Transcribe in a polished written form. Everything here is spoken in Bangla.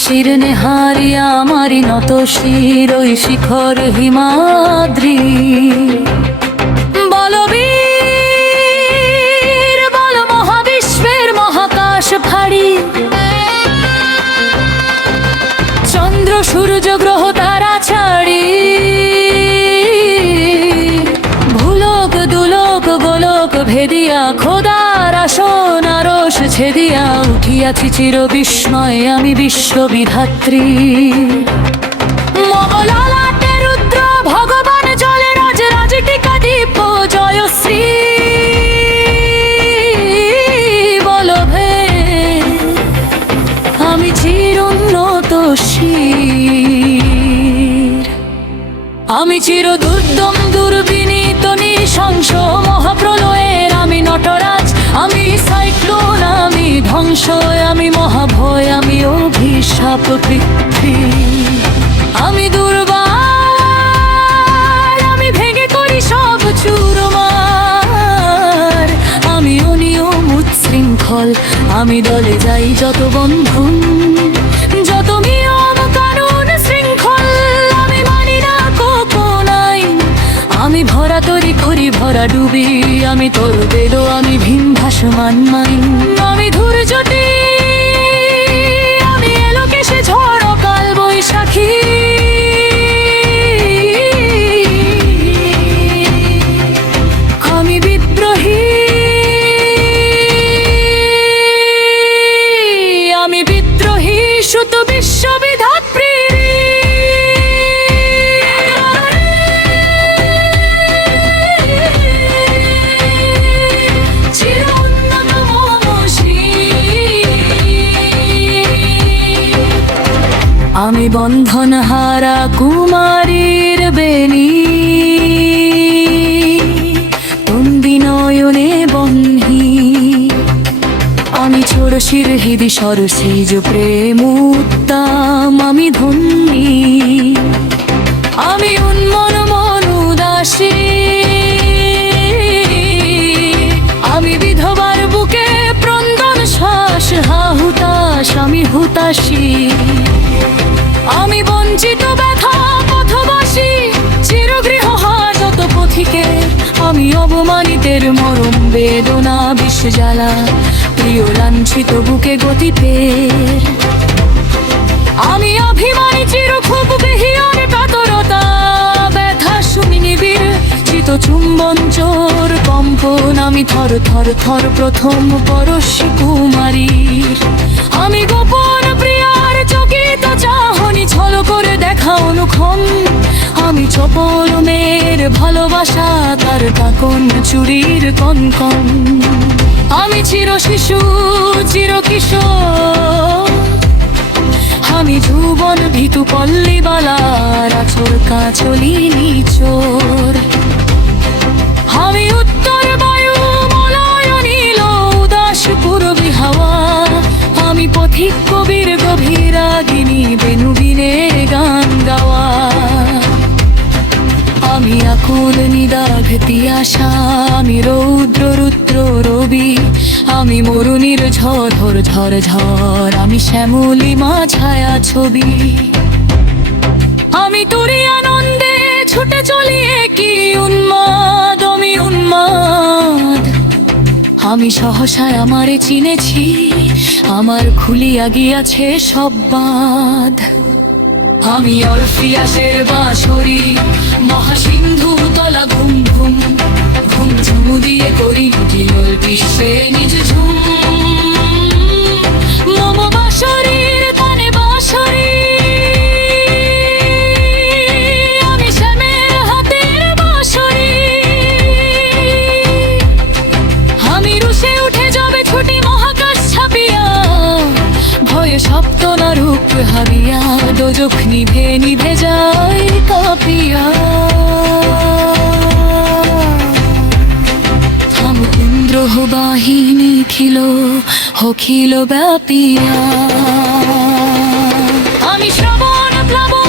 শিরনে হারিয়া আমারি নত শির ওই শিখর হিমাদ্রি। বলবীর বল মহাবিশ্বের মহাকাশ ফাড়ি, চন্দ্র সূর্য গ্রহ তারা ছাড়ি, ভুলোক দুলোক গোলোক ভেদিয়া খোদার আসন আরশ ছেদিয়া উঠিয়াছি চির বিস্ময়ে আমি বিশ্ববিধাত্রী। মগলালাটে রুদ্র ভগবান জলে রাজ রাজটিকা দীপ জয়শ্রী। বলভে আমি চিরোন্নত শির, আমি চির দুর্দম দুর্বিনীত নৃশংস মহাপ্রলয়ের আমি নটরাজ, আমি সাইক্লোন, আমি ধ্বংস, আমি মহাভয়, আমি অভিশাপ পৃথ্বী। আমি দুর্বার, আমি ভেঙে করি সব চুরমার, আমি অনিয়ম উচ্ছৃঙ্খল, আমি দলে যাই যত বন্ধন, যত নিয়ম কানুন শৃঙ্খল আমি মানি না কোকোনাই। আমি ভরা তরি করি ভরা ডুবি, আমি তোর বেদো, আমি ভীম ভাসমান মাইন, আমি ধূর্যটি, আমি এলোকেশে ঝড় কাল বৈশাখী। আমি বিদ্রোহী, আমি বিদ্রোহী সুত বিশ্ববিধাত্রী। আমি বন্ধন হারা কুমারীর বেনি, তন্দি নয়নে বহ্নি, আমি ছোড়শির হৃদি সরসিজ প্রেম উত্তম, আমি ধন্যী, আমি উন্মন মন উদাসী, আমি বিধবার বুকে ক্রন্দন শ্বাস হাহুতাশ, আমি হুতাশী, আমি বঞ্চিত ব্যথা পথবাসী, চিরগৃহ হাজত পথিকে, আমি অবমানিতের মরম বেদনা বিষ জ্বালা, প্রিয় লাঞ্ছিত বুকে গতি ফের, আমি অভিমানী চির খুব বেহিয়ার কাতরতা, ব্যথা শুনি নিবিড় চিত চুম্বন চোর কম্পন, আমি থর থর থর প্রথম পরশী কুমারীর, আমি গোপন প্রিয়ার চকিত চাহনি ছল করে দেখা অনুক্ষণ, আমি চপল মেয়ের ভালোবাসা তার কাকন চুরির কনকন, আমি চির শিশু চির কিশোর, আমি যুবন ভীতু পল্লীবালার আচর কাচলি নিচোর, আমি উত্তর বায়ু মলয় নীল উদাস পূর্বী হাওয়া, আমি পথিক কবির গভীরাগিনী বেনুবিনে গান গাওয়া, আমি আকুল নিদাঘ তিয়াসা, আমি রৌদ্র রুদ্র রবি, আমি মরুনির ঝড় ঝড় ঝড়, আমি শ্যামলিমা ছায়া ছবি, আমি তোরই আনন্দে ছুটে চলি কি উন্মাদ, আমি উন্মাদ, আমি সহসায় আমারে চিনেছি, আমার খুলিয়া গিয়াছে সব বাঁধ, আমি অরফিয়াসের বাঁশরি মহাসিন্ধু তলা ঘুম ঘুম ঘুম ঝুমু দিয়ে করি জিয়ল বিশ্বে নিজ ঝুম, মম বাঁশরির তানে বাঁশরি, আমি শ্যামের হাতের বাঁশরি, আমি রুশে উঠে যাবে ছুটি মহাকাশ ছাপিয়া, ভয়ে সপ্ত না রূপ হাবিয়া, দোজখ নিভে নিভে যায় কাঁপিয়া, ইন্দ্রহ বাহিনী খিল হখিল ব্যাপিয়া, আমি শ্রবণ প্লাবন